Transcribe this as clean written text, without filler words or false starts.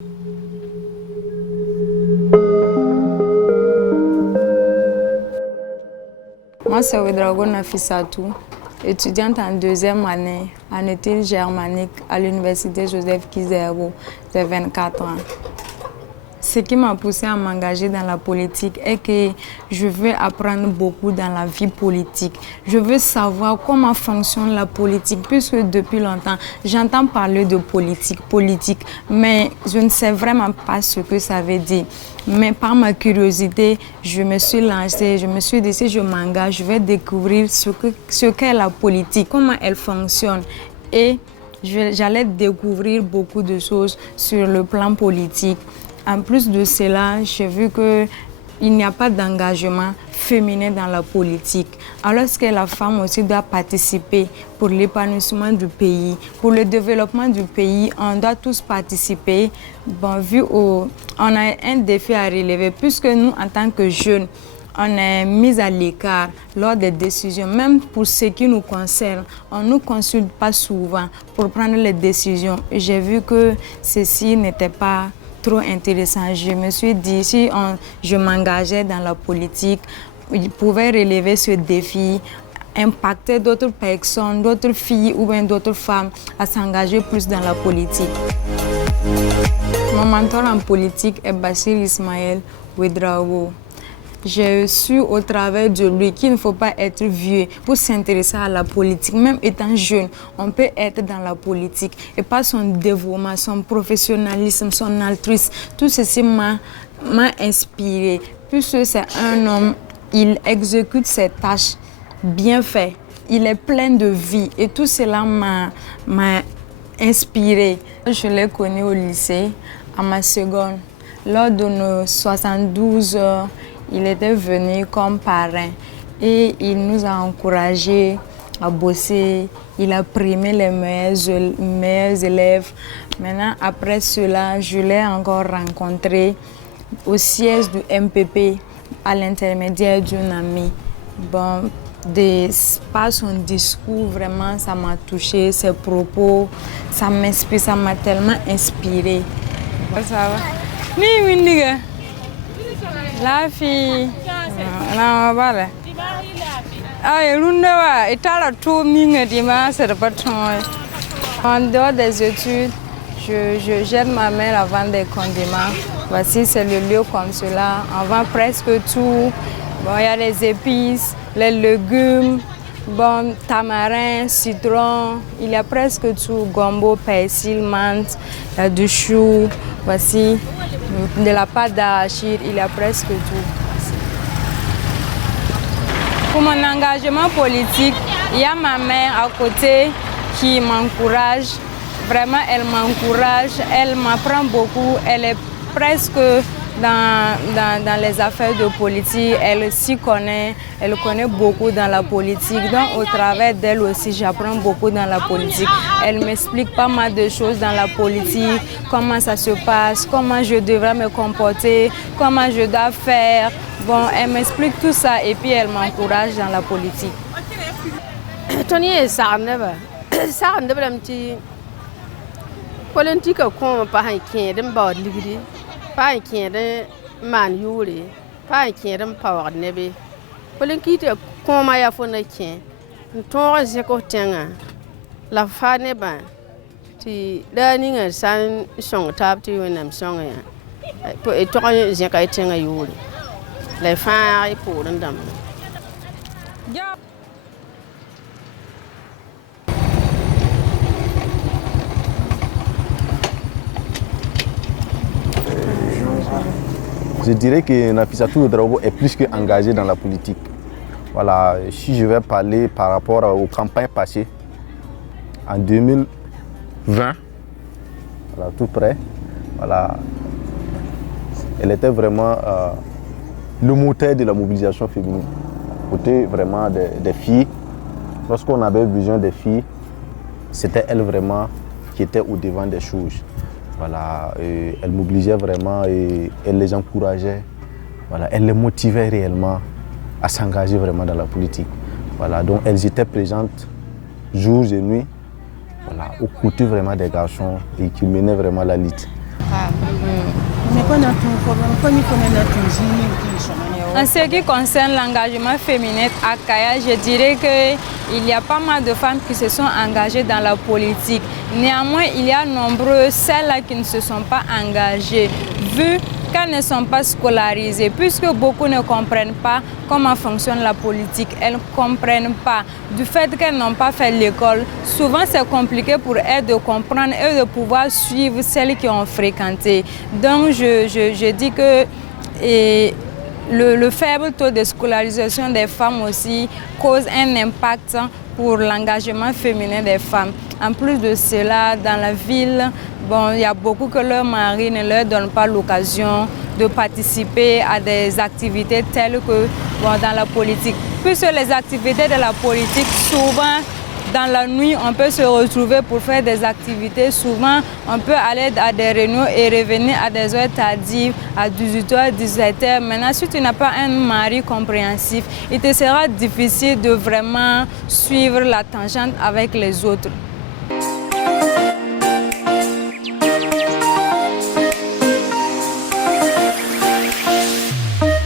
Moi, c'est Ouedraogo Nafissatou, étudiante en deuxième année en études germaniques à l'université Joseph Kizerbo. J'ai 24 ans. Ce qui m'a poussée à m'engager dans la politique est que je veux apprendre beaucoup dans la vie politique. Je veux savoir comment fonctionne la politique, puisque depuis longtemps, j'entends parler de politique, mais je ne sais vraiment pas ce que ça veut dire. Mais par ma curiosité, je me suis lancée, je me suis dit, si je m'engage, je vais découvrir ce qu'est la politique, comment elle fonctionne. Et j'allais découvrir beaucoup de choses sur le plan politique. En plus de cela, j'ai vu qu'il n'y a pas d'engagement féminin dans la politique. Alors que la femme aussi doit participer pour l'épanouissement du pays, pour le développement du pays, on doit tous participer. Bon, on a un défi à relever puisque nous, en tant que jeunes, on est mis à l'écart lors des décisions. Même pour ce qui nous concerne, on ne nous consulte pas souvent pour prendre les décisions. J'ai vu que ceci n'était pas trop intéressant. Je me suis dit, si je m'engageais dans la politique, je pouvais relever ce défi, impacter d'autres personnes, d'autres filles ou bien d'autres femmes à s'engager plus dans la politique. Mon mentor en politique est Bachir Ismaël Ouedraogo. J'ai su au travers de lui qu'il ne faut pas être vieux pour s'intéresser à la politique. Même étant jeune, on peut être dans la politique. Et par son dévouement, son professionnalisme, son altruisme, tout ceci m'a inspiré. Puisque c'est un homme, il exécute ses tâches bien faites. Il est plein de vie et tout cela m'a inspiré. Je l'ai connu au lycée, à ma seconde. Lors de nos 72 heures, il était venu comme parrain et il nous a encouragés à bosser. Il a primé les meilleurs élèves. Maintenant, après cela, je l'ai encore rencontré au siège du MPP à l'intermédiaire d'une amie. Bon, par son discours, vraiment, ça m'a touché, ses propos, ça m'inspire, ça m'a tellement inspiré. Ça va? La fille, non, voilà. Ah, en dehors des études, je jette ma mère à vendre des condiments. Voici, c'est le lieu comme cela. On vend presque tout. Bon, il y a les épices, les légumes, bon, tamarin, citron. Il y a presque tout. Gombo, persil, menthe, il y a du chou. Voici. De la pâte d'arachide, il y a presque tout. Pour mon engagement politique, il y a ma mère à côté qui m'encourage. Vraiment, elle m'encourage, elle m'apprend beaucoup. Elle est presque dans les affaires de politique. Elle s'y connaît, elle connaît beaucoup dans la politique. Donc, au travers d'elle aussi, j'apprends beaucoup dans la politique. Elle m'explique pas mal de choses dans la politique, comment ça se passe, comment je devrais me comporter, comment je dois faire. Bon, elle m'explique tout ça et puis elle m'encourage dans la politique. Tony est sarneba. Sarneba l'amti. Politique comme pas un qui est bord ligri. Pas un qui est man yuri. Pas un qui est power nebe. Politique comme à fond a qui. Ton zéco tenga. La fane ban. Ti learning a san song tap to when I'm song. Et toi, j'ai qu'à tenga yuri. Les femmes pour un dame. Je dirais que Nafissatou Ouedraogo est plus qu'engagé dans la politique. Voilà, si je vais parler par rapport aux campagnes passées, en 2020, voilà, tout près, voilà, elle était vraiment le moteur de la mobilisation féminine. Côté vraiment des filles, lorsqu'on avait besoin des filles, c'était elle vraiment qui était au devant des choses. Voilà, elle mobilisait vraiment et elle les encourageait. Voilà, elle les motivait réellement à s'engager vraiment dans la politique. Voilà, donc elles étaient présentes jour et nuit, voilà, aux côtés vraiment des garçons et qui menaient vraiment la lutte. En ce qui concerne l'engagement féminin à Kaya, je dirais qu'il y a pas mal de femmes qui se sont engagées dans la politique. Néanmoins, il y a nombreuses celles-là qui ne se sont pas engagées, vu qu'elles ne sont pas scolarisées, puisque beaucoup ne comprennent pas comment fonctionne la politique. Elles ne comprennent pas. Du fait qu'elles n'ont pas fait l'école, souvent c'est compliqué pour elles de comprendre et de pouvoir suivre celles qui ont fréquenté. Donc je dis que le faible taux de scolarisation des femmes aussi cause un impact pour l'engagement féminin des femmes. En plus de cela, dans la ville, il y a beaucoup que leur mari ne leur donne pas l'occasion de participer à des activités telles que dans la politique. Puisque les activités de la politique, souvent, dans la nuit, on peut se retrouver pour faire des activités. Souvent, on peut aller à des réunions et revenir à des heures tardives, à 18h, 17h. Maintenant, si tu n'as pas un mari compréhensif, il te sera difficile de vraiment suivre la tangente avec les autres.